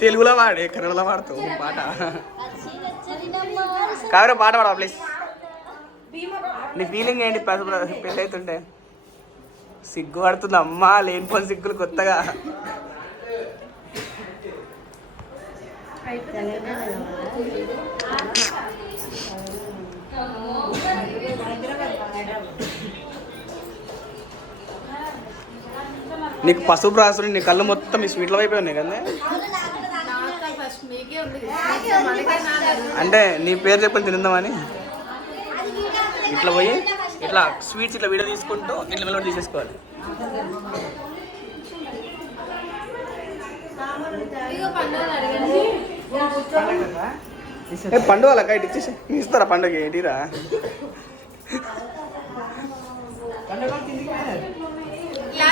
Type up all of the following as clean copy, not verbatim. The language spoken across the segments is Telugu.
తెలుగులో వాడే కన్నడలో వాడుతావు పాట. కావేరా పాట పాడవా ప్లీజ్. నీ ఫీలింగ్ ఏంటి పెళ్ళి అవుతుంటే? సిగ్గు పడుతుంది అమ్మా, లేనిపోని సిగ్గులు కొత్తగా. నీకు పసుపు రాసులు నీ కళ్ళు మొత్తం ఈ స్వీట్ల వైపే ఉన్నాయి కదా. అంటే నీ పేరు చెప్పని తిందామని ఇట్లా పోయి ఇట్లా స్వీట్స్ ఇట్లా వీడియో తీసుకుంటూ ఇట్లా మెల్లగా తీసేసుకోవాలి. పండుగ అలా కైట్ ఇచ్చేసి ఇస్తారా పండుగ ఏంటిరా?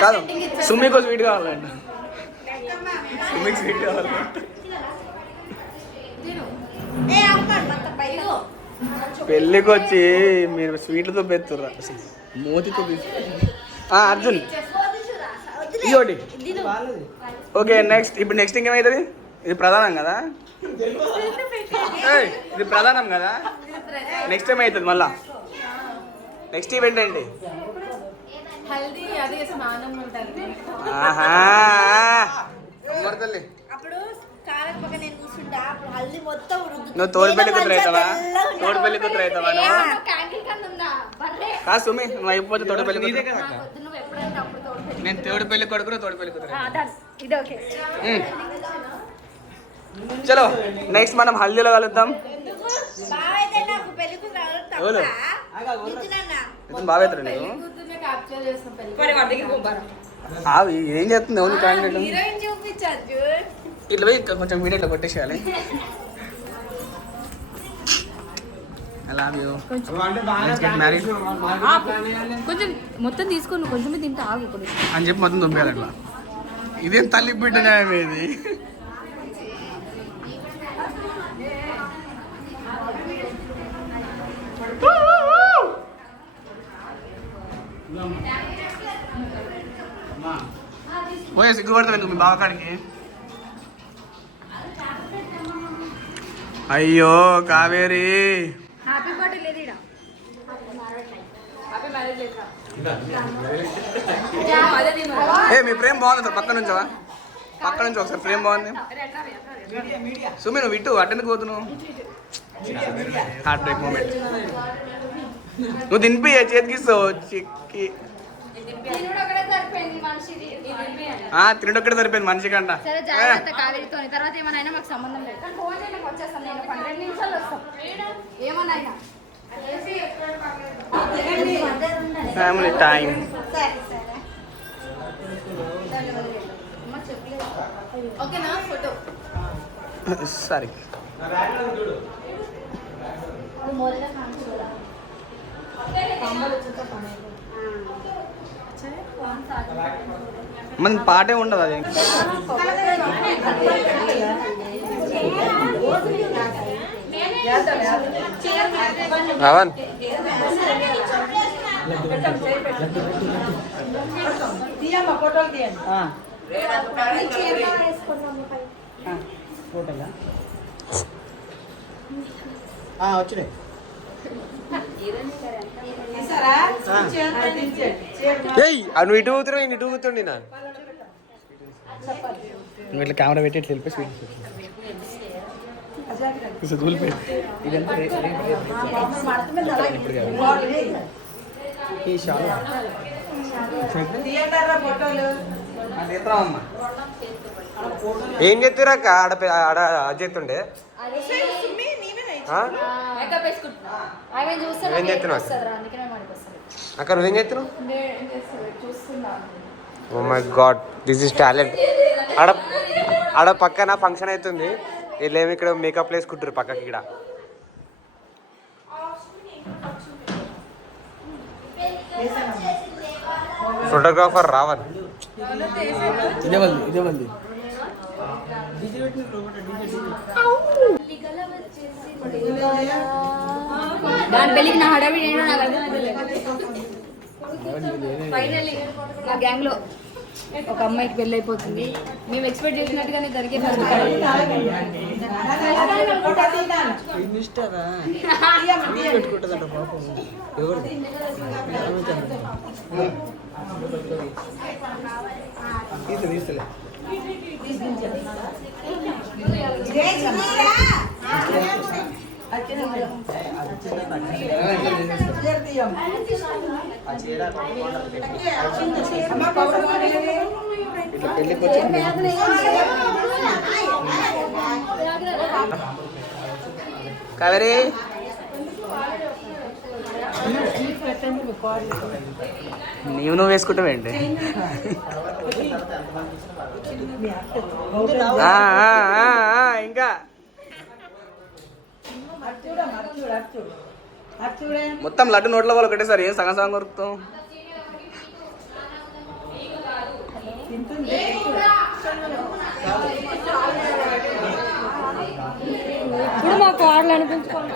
కాదు సుమ్మికో స్వీట్ కావాలంట. సుమ్మికి స్వీట్ కావాలంట. పెళ్ళికి వచ్చి మీరు స్వీట్లతో పెడుతుర్రా, మోతితో అర్జున్ ఇదోటి. Okay next. ఇప్పుడు నెక్స్ట్ ఇంకేమవుతుంది? ఇది ప్రధానం కదా, ఇది ప్రధానం కదా. నెక్స్ట్ టైం అవుతుంది మళ్ళా. నెక్స్ట్ ఈవెంట్ ఏంటి? నువ్వు తోడుపెళ్లి కూతురు అవుతావా? తోడుపెళ్లి కూతురు అవుతావా నువ్వు? సుమి నువ్వు అయిపోతే తోడుపెళ్లి కూతురు. నేను తోడుపెళ్లి కొడుకు, తోడుపెళ్లి కూతురు. చలో నెక్స్ట్ మనం హల్దీలో కలుద్దాం. బాగా నీకు ఏం చేస్తుంది? అవును క్యాండిడేట్ ఇట్లా పోయి కొంచెం వీడియోలో కొట్టేసేయాలి. కొంచెం మొత్తం తీసుకొని కొంచెం తింటే ఆగు అని చెప్పి మొత్తం దుంపేయాలి అట్లా. ఇదేం తల్లి బిడ్డ న్యాయం ఇది. పోయే సిగ్గు పడతావు ఎందుకు మీ బావకాడికి? అయ్యో కావేరి ఏ మీ ప్రేమ బాగుంది సార్. పక్క నుంచవా? పక్క నుంచి ఒకసారి ప్రేమ బాగుంది. సుమి నువ్వు ఇటు అటెందుకు పోతున్నావు? Heart break moment. నువ్వు తినిపి చేతికిస్తావు చిక్కి. తినడొక్కడే సరిపోయింది మనిషి కంట. Family time. సరే మన పాటే ఉండదు అది. రావన్ వచ్చినాయి. నువ్వు ఇటు కూతురు నేను ఇటు కూతుండి. నా నువ్వు ఇట్లా కెమెరా పెట్టి ఇట్లా వెళ్ళిపోయి ఏం చెప్తారక్క? ఆడ చేస్తుండే ఏం చెప్తున్నావు అక్క? నువ్వేం చెప్తున్నావు? Oh my God, this is talent. ఆడ పక్కన ఫంక్షన్ అవుతుంది, వీళ్ళేమి ఇక్కడ మేకప్ వేసుకుంటారు పక్కకి. ఇక్కడ ఫోటోగ్రాఫర్ రావన్. దాని పెళ్ళికి నా హడావిడి ఏంటో నాకు అర్థం ఫైనల్లీ నా గ్యాంగ్ లో ఒక అమ్మాయికి పెళ్ళి అయిపోతుంది. మేము ఎక్స్పెక్ట్ చేసినట్టుగానే జరిగే పెట్టుకుంటుందంట పాపం ఎవరు తీస్తలే కావేరి నువ్వు వేసుకుంటావేంటి? ఇంకా మొత్తం లడ్డు నోట్ల వాళ్ళు ఒకటేసారి ఏం సగం సగం కొరుకుతాం. ఇప్పుడు మాకు ఆడలు అనిపించుకోండి.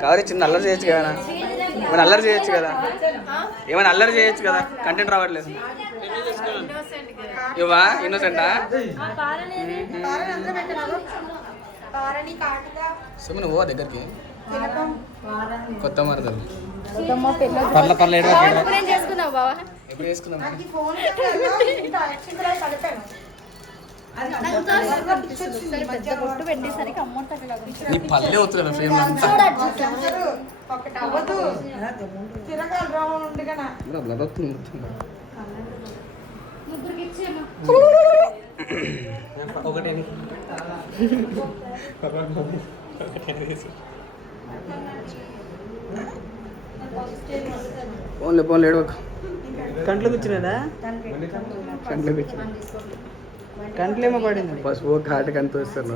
కావాలి చిన్న అల్లరి చేయొచ్చు కదా, ఏమైనా అల్లరి చేయొచ్చు కదా, ఏమైనా అల్లరి చేయొచ్చు కదా, కంటెంట్ రావట్లేదు. ఇవా ఇన్నోసెంటా? సుమ నువ్వు దగ్గరికి కొత్త మరదలు చేసుకున్నావు బావా? ఎప్పుడు చేసుకున్నాం? పెట్టేసరికి అమౌంట్ నీ పల్లె అవుతుంది కదా ఫ్రేమ్ అంతా. ఒకటి పోన్లే పోన్లే ఏడవకు. కంట్లోకి వచ్చినాడా? కంట్లోకి వచ్చిన కంట్లేమో పడింది. పసుపు కాటు కనిపిస్తారు.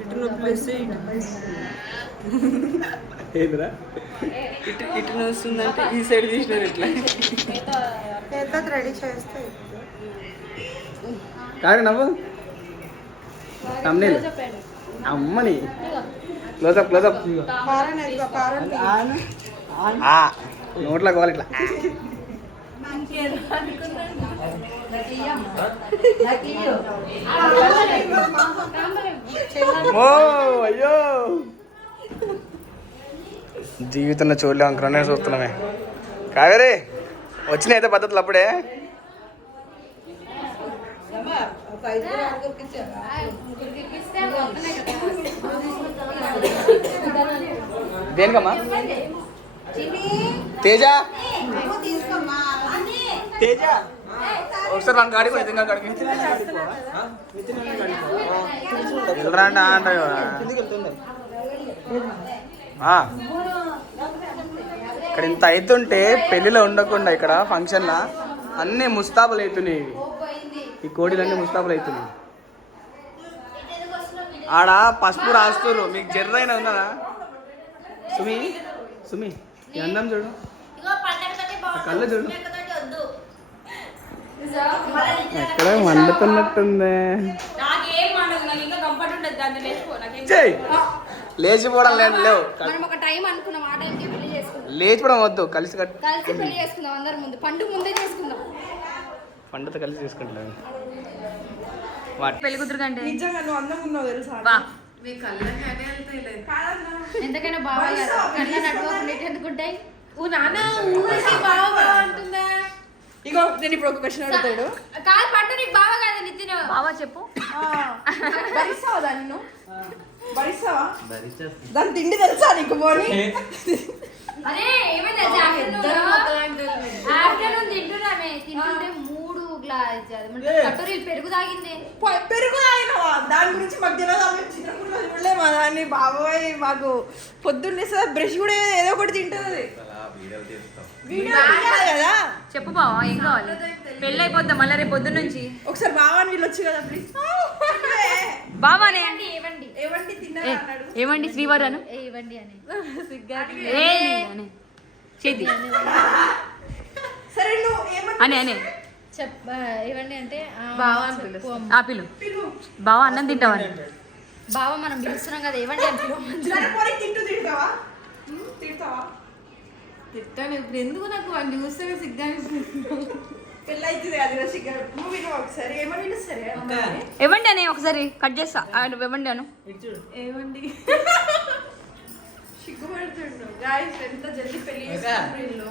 ఇటు నొప్పి వేస్తే ఏంద్రా ఇటు ఇటు నొస్తుందంటే ఈ సైడ్ తీసినారు ఇట్లా. రెడీ చేస్తే కాదు నవ్వు తమ్నేల్ అమ్మని క్లోజప్ క్లోజప్ నోట్లో కావాలి ఇట్లా. అయ్యో జీవితంలో చూడలే అనుకున్నా చూస్తున్నామే. కావేరే వచ్చినాయి అయితే పద్ధతులు అప్పుడే. దేనికమ్మా? తేజ తేజ ఒకసారి మన గాడి కూడా ఇంకా గాడికి వెళ్ళరా అంటే ఇక్కడ ఇంత అవుతుంటే పెళ్ళిలో ఉండకుండా ఇక్కడ ఫంక్షన్లా అన్నీ ముస్తాబులు అవుతున్నాయి. ఈ కోడిలన్నీ ముస్తాబులు అవుతున్నాయి. ఆడ పసుపు రాస్తురు. మీకు జర్రైనా ఉన్నదా? సుమి సుమి ఈ అందం చూడు, కళ్ళు చూడు, ఎక్కడ మండుతున్నట్టుంది. లేచిపోవడం లేదు, లేవు లేచిపోవడం వద్దు, కలిసి చేసుకుందాం అందరి ముందు. పండుగ ముందే చేసుకుందాం, పండుగ కలిసి చేసుకుంటాం. పెళ్లి కూతురు కంటే నిజంగా నువ్వు అందం ఉన్నావు తెలుసా? ఎంతకైనా బాగా కళ్ళ నడువకుండా ఎందుకుంటాయి? ఊరికి బాగా అంటుందా? ఇగో నేను ఇప్పుడు ఒక క్వశ్చన్ అడుగుతాడు. కాదు పండు నీకు బాగా కాదు నితిన్ బావా చెప్పు. భరిస్తావా దాన్ని? నువ్వు భరిస్తావా? దాని తిండి తెలుసా నీకు? పోనీ అరే ఏమైంది ఆఫ్టర్నూన్ తింటున్నామే, తింటుంటే 3 గ్లాస్ కటోరీలు పెరుగు తాగింది. పెరుగు తాగినవా? దాని గురించి మాకు తెలియదు. చిన్నప్పుడు చూడలే మా దాన్ని. బాబోయ్ మాకు పొద్దున్నే సార్ బ్రష్ కూడా ఏదో ఒకటి తింటుంది. వీడియో తీయాలి కదా. చెప్పు బావా ఏం కావాలి పెళ్ళి అయిపోద్దాం మళ్ళీ రేపు పొద్దున్న నుంచి ఒకసారి బావాని వీళ్ళొచ్చు కదా ప్లీజ్. బావానే ఏమండి తిన్నారా అన్నాడు. ఏమండి శ్రీవారాను ఇవ్వండి అని చేతి సరే నువ్వు ఏమంటే అని అనే ఇవ్వండి అంటే బావ అని పిలుస్తా. ఆపిలు బావా అన్నం తింటావని బావ మనం పిలుస్తున్నాం కదా ఇవ్వండి అని సరే పోనీ తింటావా? తింటావా? తిట్టాను ఇప్పుడు ఎందుకు నాకు వాడిని చూస్తే సిగ్గా పెళ్ళి అవుతుంది అది సిగ్గర్. నువ్వు విను ఒకసారి ఏమని వినిస్తారు ఇవ్వండి అని ఒకసారి కట్ చేస్తా ఇవ్వండి అను ఏమండి సిగ్గుపడుతుండు గాయస్ ఎంత జల్దీ పెళ్లి చేసుకుంటారు వీళ్ళు.